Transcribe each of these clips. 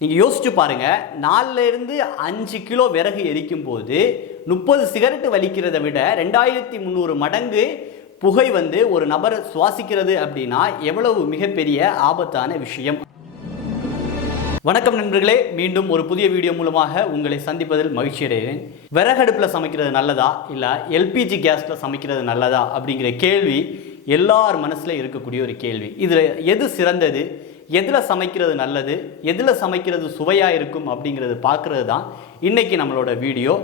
நீங்கள் யோசிச்சு பாருங்க, 4-5 கிலோ விறகு எரிக்கும் போது 30 சிகரெட் வலிக்கிறதை விட 2300 மடங்கு புகை ஒரு நபர் சுவாசிக்கிறது அப்படின்னா எவ்வளவு மிகப்பெரிய ஆபத்தான விஷயம். வணக்கம் நண்பர்களே, மீண்டும் ஒரு புதிய வீடியோ மூலமாக உங்களை சந்திப்பதில் மகிழ்ச்சி அடைகிறேன். விறகடுப்பில் சமைக்கிறது நல்லதா இல்லை எல்பிஜி கேஸில் சமைக்கிறது நல்லதா அப்படிங்கிற கேள்வி எல்லார் மனசில் இருக்கக்கூடிய ஒரு கேள்வி. இதில் எது சிறந்தது, எதில் சமைக்கிறது நல்லது, எதில் சமைக்கிறது சுவையாக இருக்கும் அப்படிங்கிறது பார்க்குறது தான் இன்றைக்கி நம்மளோட வீடியோ.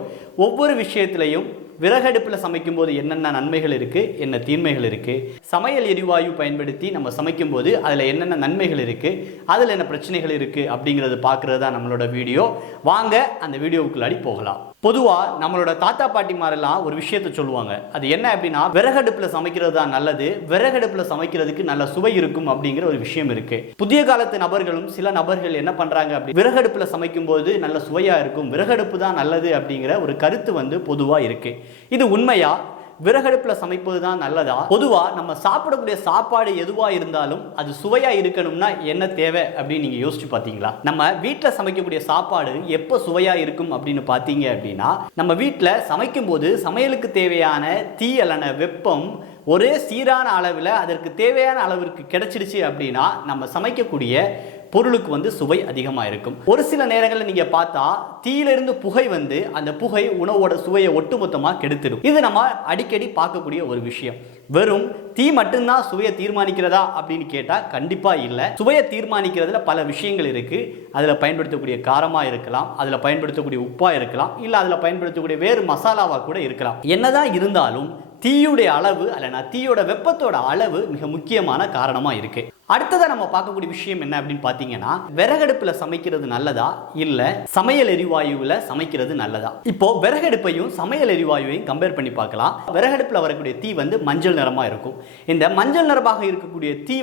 ஒவ்வொரு விஷயத்துலையும் விறகடுப்பில் சமைக்கும்போது என்னென்ன நன்மைகள் இருக்குது, என்ன தீமைகள் இருக்குது, சமையல் எரிவாயு பயன்படுத்தி நம்ம சமைக்கும்போது அதில் என்னென்ன நன்மைகள் இருக்குது, அதில் என்ன பிரச்சனைகள் இருக்குது அப்படிங்கிறது பார்க்குறது தான் நம்மளோட வீடியோ. வாங்க அந்த வீடியோவுக்குள்ளாடி போகலாம். பொதுவாக நம்மளோட தாத்தா பாட்டிமாரெல்லாம் ஒரு விஷயத்த சொல்லுவாங்க. அது என்ன அப்படின்னா, விறகடுப்பில் சமைக்கிறது தான் நல்லது, விறகடுப்பில் சமைக்கிறதுக்கு நல்ல சுவை இருக்கும் அப்படிங்கிற ஒரு விஷயம் இருக்குது. புதிய காலத்து நபர்களும் சில நபர்கள் என்ன பண்ணுறாங்க அப்படி, விறகடுப்பில் சமைக்கும்போது நல்ல சுவையாக இருக்கும், விறகடுப்பு தான் நல்லது அப்படிங்கிற ஒரு கருத்து பொதுவாக இருக்குது. இது உண்மையா? விறகடுப்பில் சமைப்பது தான் நல்லதா? பொதுவாக நம்ம சாப்பிடக்கூடிய சாப்பாடு எதுவாக இருந்தாலும் அது சுவையாக இருக்கணும்னா என்ன தேவை அப்படின்னு நீங்கள் யோசிச்சு பார்த்தீங்களா? நம்ம வீட்டில் சமைக்கக்கூடிய சாப்பாடு எப்போ சுவையாக இருக்கும் அப்படின்னு பார்த்தீங்க அப்படின்னா, நம்ம வீட்டில் சமைக்கும் போது சமையலுக்கு தேவையான தீ அல்லன வெப்பம் ஒரே சீரான அளவில் அதற்கு தேவையான அளவிற்கு கிடைச்சிடுச்சு அப்படின்னா நம்ம சமைக்கக்கூடிய பொருளுக்கு சுவை அதிகமாக இருக்கும். ஒரு சில நேரங்களில் நீங்கள் பார்த்தா தீயிலிருந்து புகை அந்த புகை உணவோட சுவையை ஒட்டுமொத்தமாக கெடுத்துடும். இது நம்ம அடிக்கடி பார்க்கக்கூடிய ஒரு விஷயம். வெறும் தீ மட்டும்தான் சுவையை தீர்மானிக்கிறதா அப்படின்னு கேட்டால் கண்டிப்பாக இல்லை. சுவையை தீர்மானிக்கிறதுல பல விஷயங்கள் இருக்குது. அதில் பயன்படுத்தக்கூடிய காரமாக இருக்கலாம், அதில் பயன்படுத்தக்கூடிய உப்பாக இருக்கலாம், இல்லை அதில் பயன்படுத்தக்கூடிய வேறு மசாலாவாக கூட இருக்கலாம். என்னதான் இருந்தாலும் தீயுடைய அளவு அல்லனா தீயோட வெப்பத்தோட அளவு மிக முக்கியமான காரணமாக இருக்கு. அடுத்ததாக நம்ம பார்க்கக்கூடிய விஷயம் என்ன அப்படின்னு பார்த்தீங்கன்னா, விறகடுப்பில் சமைக்கிறது நல்லதா இல்லை சமையல் எரிவாயுவில் சமைக்கிறது நல்லதா? இப்போ விறகடுப்பையும் சமையல் எரிவாயுவையும் கம்பேர் பண்ணி பார்க்கலாம். விறகடுப்பில் வரக்கூடிய தீ மஞ்சள் நிறமாக இருக்கும். இந்த மஞ்சள் நிறமாக இருக்கக்கூடிய தீ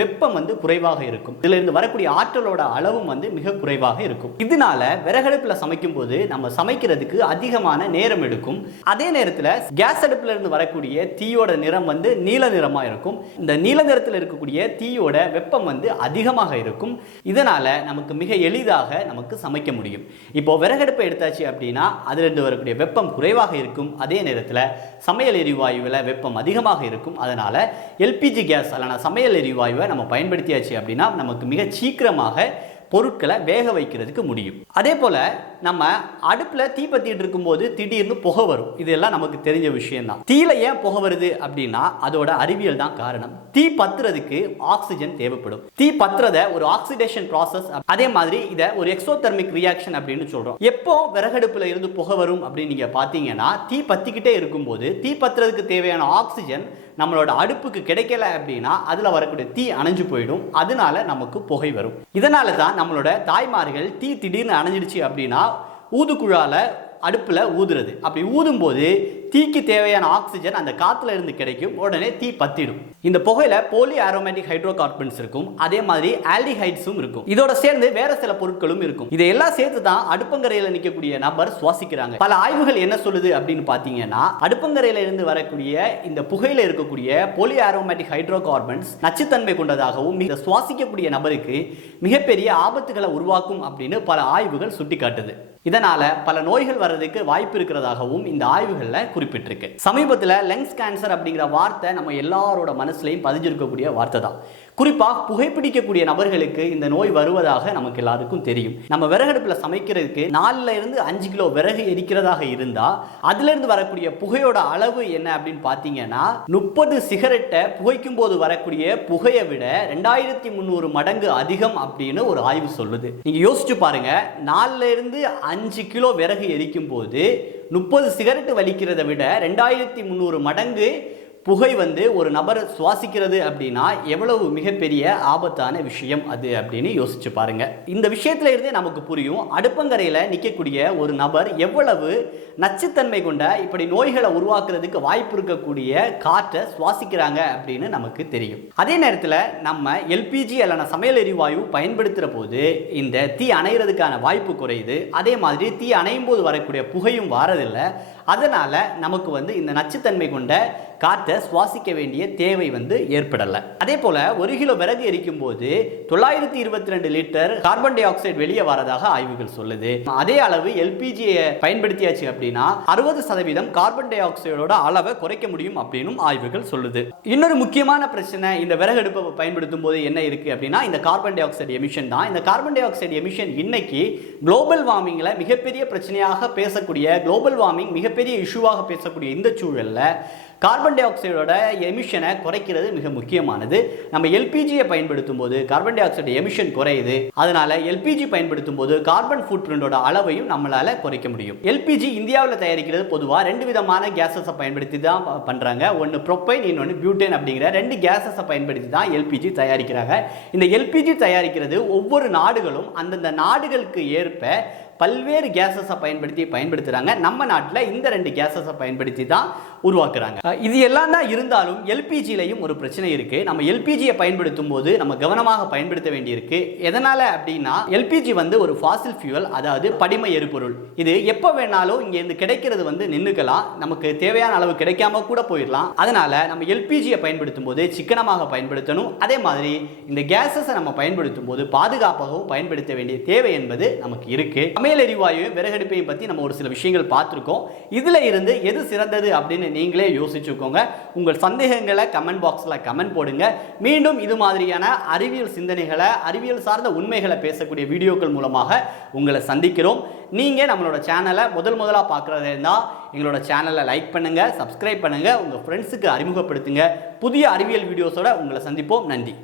வெப்பம் குறைவாக இருக்கும். இதுல இருந்து வரக்கூடிய ஆற்றலோட அளவும் மிக குறைவாக இருக்கும். இதனால விறகடுப்பில் சமைக்கும் போது நம்ம சமைக்கிறதுக்கு அதிகமான நேரம் எடுக்கும். அதே நேரத்தில் கேஸ் அடுப்பில் இருந்து வரக்கூடிய தீயோட நிறம் நீல நிறமாக இருக்கும். இந்த நீல நிறத்தில் இருக்கக்கூடிய தீயோட வெப்பம் அதிகமாக இருக்கும். இதனால நமக்கு மிக எளிதாக நமக்கு சமைக்க முடியும். இப்போ விறகடுப்பை எடுத்தாச்சு அப்படின்னா அதிலிருந்து வரக்கூடிய வெப்பம் குறைவாக இருக்கும். அதே நேரத்தில் சமையல் எரிவாயுவில் வெப்பம் அதிகமாக இருக்கும். அதனால எல்பிஜி கேஸ் அல்லனா சமையல் எரிவாயுவை நம்ம பயன்படுத்தியாச்சு அப்படின்னா நமக்கு மிக சீக்கிரமாக பொருட்களை வேக வைக்கிறதுக்கு முடியும். அதே போல நம்ம அடுப்பில் தீ பத்திட்டு இருக்கும்போது திடீர்னு புகை வரும். இதெல்லாம் நமக்கு தெரிஞ்ச விஷயம் தான். தீயில ஏன் புகை வருது அப்படின்னா அதோட அறிவியல் தான் காரணம். தீ பத்துறதுக்கு ஆக்சிஜன் தேவைப்படும். தீ பத்துறத ஒரு ஆக்சிடேஷன் ப்ராசஸ், அதே மாதிரி இதை ஒரு எக்ஸோதெர்மிக் ரியாக்ஷன் அப்படின்னு சொல்றோம். எப்போ விறகடுப்புல இருந்து புகை வரும் அப்படின்னு நீங்க பாத்தீங்கன்னா, தீ பத்திக்கிட்டே இருக்கும்போது தீ பத்துறதுக்கு தேவையான ஆக்சிஜன் நம்மளோட அடுப்புக்கு கிடைக்கல அப்படின்னா அதுல வரக்கூடிய தீ அணைஞ்சு போயிடும். அதனால நமக்கு புகை வரும். இதனால தான் நம்மளோட தாய்மார்கள் தீ திடீர்னு அணைஞ்சிடுச்சு அப்படின்னா ஊதுகுழால அடுப்புல ஊதுறது. அப்படி ஊதும் போது தீக்கு தேவையான ஆக்சிஜன் அந்த காத்துல இருந்து கிடைக்கும். உடனே தீ பத்திடும். இந்த புகையில போலி அரோமேட்டிக் ஹைட்ரோ கார்பன்ஸ் இருக்கும். அதே மாதிரி ஆல்டிஹைட்ஸும் இருக்கும். இதோட சேர்ந்து வேற சில பொருட்களும் இருக்கும். இதையெல்லாம் சேர்த்து தான் அடுப்பங்கரையில நிற்கக்கூடிய நபர் சுவாசிக்கிறாங்க. பல ஆய்வுகள் என்ன சொல்லுது அப்படின்னு பாத்தீங்கன்னா, அடுப்பங்கரையில இருந்து வரக்கூடிய இந்த புகையில இருக்கக்கூடிய போலி அரோமேட்டிக் ஹைட்ரோ கார்பன்ஸ் நச்சுத்தன்மை கொண்டதாகவும் இதை சுவாசிக்கக்கூடிய நபருக்கு மிகப்பெரிய ஆபத்துகளை உருவாக்கும் அப்படின்னு பல ஆய்வுகள் சுட்டி காட்டுது. இதனால பல நோய்கள் வர்றதுக்கு வாய்ப்பு இருக்கிறதாகவும் இந்த ஆய்வுகளில் குறிப்பிட்டிருக்கு. சமீபத்தில் லங்ஸ் கேன்சர் அப்படிங்கிற வார்த்தை நம்ம எல்லாரோட மனசுலையும் பதிஞ்சிருக்கக்கூடிய வார்த்தை தான். குறிப்பாக புகைப்பிடிக்கக்கூடிய நபர்களுக்கு இந்த நோய் வருவதாக நமக்கு எல்லாருக்கும் தெரியும். நம்ம விறகடுப்பில் சமைக்கிறதுக்கு 4-5 கிலோ விறகு எரிக்கிறதாக இருந்தால் அதிலிருந்து வரக்கூடிய புகையோட அளவு என்ன அப்படின்னு பார்த்தீங்கன்னா, 30 சிகரெட்டை புகைக்கும் போது வரக்கூடிய புகையை விட 2300 மடங்கு அதிகம் அப்படின்னு ஒரு ஆய்வு சொல்லுது. நீங்க யோசிச்சு பாருங்க, 4-5 கிலோ விறகு எரிக்கும் போது 30 சிகரெட் வலிக்கிறதை விட 2300 மடங்கு புகை ஒரு நபர் சுவாசிக்கிறது அப்படின்னா எவ்வளவு மிகப்பெரிய ஆபத்தான விஷயம் அது அப்படின்னு யோசிச்சு பாருங்க. இந்த விஷயத்துல இருந்தே நமக்கு புரியும், அடுப்பங்கரையில நிற்கக்கூடிய ஒரு நபர் எவ்வளவு நச்சுத்தன்மை கொண்ட இப்படி நோய்களை உருவாக்குறதுக்கு வாய்ப்பு இருக்கக்கூடிய காற்றை சுவாசிக்கிறாங்க அப்படின்னு நமக்கு தெரியும். அதே நேரத்தில் நம்ம எல்பிஜி அல்லனா சமையல் எரிவாயு பயன்படுத்துகிற போது இந்த தீ அணைகிறதுக்கான வாய்ப்பு குறையுது. அதே மாதிரி தீ அணையும் போது வரக்கூடிய புகையும் வாரதில்லை. அதனால நமக்கு இந்த நச்சுத்தன்மை கொண்ட காற்றை சுவாசிக்க வேண்டிய தேவை வந்து ஏற்படலை. அதே போல 1 கிலோ விறகு எரிக்கும் போது 922 லிட்டர் கார்பன் டை ஆக்சைடு வெளியே வரதாக ஆய்வுகள் சொல்லுது. அதே அளவு எல்பிஜியை பயன்படுத்தியாச்சு அப்படின்னா 60% கார்பன் டை ஆக்சைடோட அளவை குறைக்க முடியும் அப்படின்னு ஆய்வுகள் சொல்லுது. இன்னொரு முக்கியமான பிரச்சனை இந்த விறகு அடுப்பை பயன்படுத்தும் போது என்ன இருக்கு அப்படின்னா இந்த கார்பன் டை ஆக்சைடு எமிஷன் தான். இந்த கார்பன் டை ஆக்சைடு எமிஷன் இன்னைக்கு குளோபல் வார்மிங்ல மிகப்பெரிய பிரச்சனையாக பேசக்கூடிய, குளோபல் வார்மிங் மிகப்பெரிய இஷ்யூவாக பேசக்கூடிய இந்த சூழல்ல கார்பன் டை ஆக்சைடோட எமிஷனை குறைக்கிறது மிக முக்கியமானது. நம்ம எல்பிஜியை பயன்படுத்தும் போது கார்பன் டை ஆக்சைடு எமிஷன் குறையுது. அதனால எல்பிஜி பயன்படுத்தும் போது கார்பன் ஃபுட் பிரிண்டோட அளவையும் நம்மளால குறைக்க முடியும். எல்பிஜி இந்தியாவில் தயாரிக்கிறது பொதுவாக 2 விதமான கேஸஸை பயன்படுத்தி தான் பண்றாங்க. ஒன்று ப்ரோப்பைன், இன்னொன்று பியூட்டேன் அப்படிங்கிற 2 கேஸஸை பயன்படுத்தி தான் எல்பிஜி தயாரிக்கிறாங்க. இந்த எல்பிஜி தயாரிக்கிறது ஒவ்வொரு நாடுகளும் அந்தந்த நாடுகளுக்கு ஏற்ப பல்வேறு கேஸஸை பயன்படுத்துறாங்க. நம்ம நாட்டில் இந்த 2 கேஸஸை பயன்படுத்தி தான் உருவாக்குறாங்க. இது எல்லாம் தான் இருந்தாலும் எல்பிஜிலையும் ஒரு பிரச்சனை இருக்கு. நம்ம எல்பிஜியை பயன்படுத்தும் போது நம்ம கவனமாக பயன்படுத்த வேண்டியிருக்கு. எதனால அப்படின்னா எல்பிஜி வந்து ஒரு ஃபாசில் ஃபியூவல், அதாவது படிம எரிபொருள். இது எப்போ வேணாலும் இங்க இருந்து கிடைக்கிறது வந்து நின்றுக்கலாம், நமக்கு தேவையான அளவு கிடைக்காம கூட போயிடலாம். அதனால நம்ம எல்பிஜியை பயன்படுத்தும் போது சிக்கனமாக பயன்படுத்தணும். அதே மாதிரி இந்த கேஸஸை நம்ம பயன்படுத்தும் போது பாதுகாப்பாகவும் பயன்படுத்த வேண்டிய தேவை என்பது நமக்கு இருக்கு. சமையல் எரிவாயுவையும் விறகடுப்பையும் பற்றி நம்ம ஒரு சில விஷயங்கள் பார்த்துருக்கோம். இதில் இருந்து எது சிறந்தது அப்படின்னு நீங்களே யோசிச்சுக்கோங்க. உங்கள் சந்தேகங்களை கமெண்ட் பாக்ஸில் கமெண்ட் போடுங்க. மீண்டும் இது மாதிரியான அறிவியல் சிந்தனைகளை, அறிவியல் சார்ந்த உண்மைகளை பேசக்கூடிய வீடியோக்கள் மூலமாக உங்களை சந்திக்கிறோம். நீங்கள் நம்மளோட சேனலை முதலாக பார்க்குறதா இருந்தால் எங்களோட சேனலை லைக் பண்ணுங்கள், சப்ஸ்கிரைப் பண்ணுங்கள், உங்கள் ஃப்ரெண்ட்ஸுக்கு அறிமுகப்படுத்துங்க. புதிய அறிவியல் வீடியோஸோட உங்களை சந்திப்போம். நன்றி.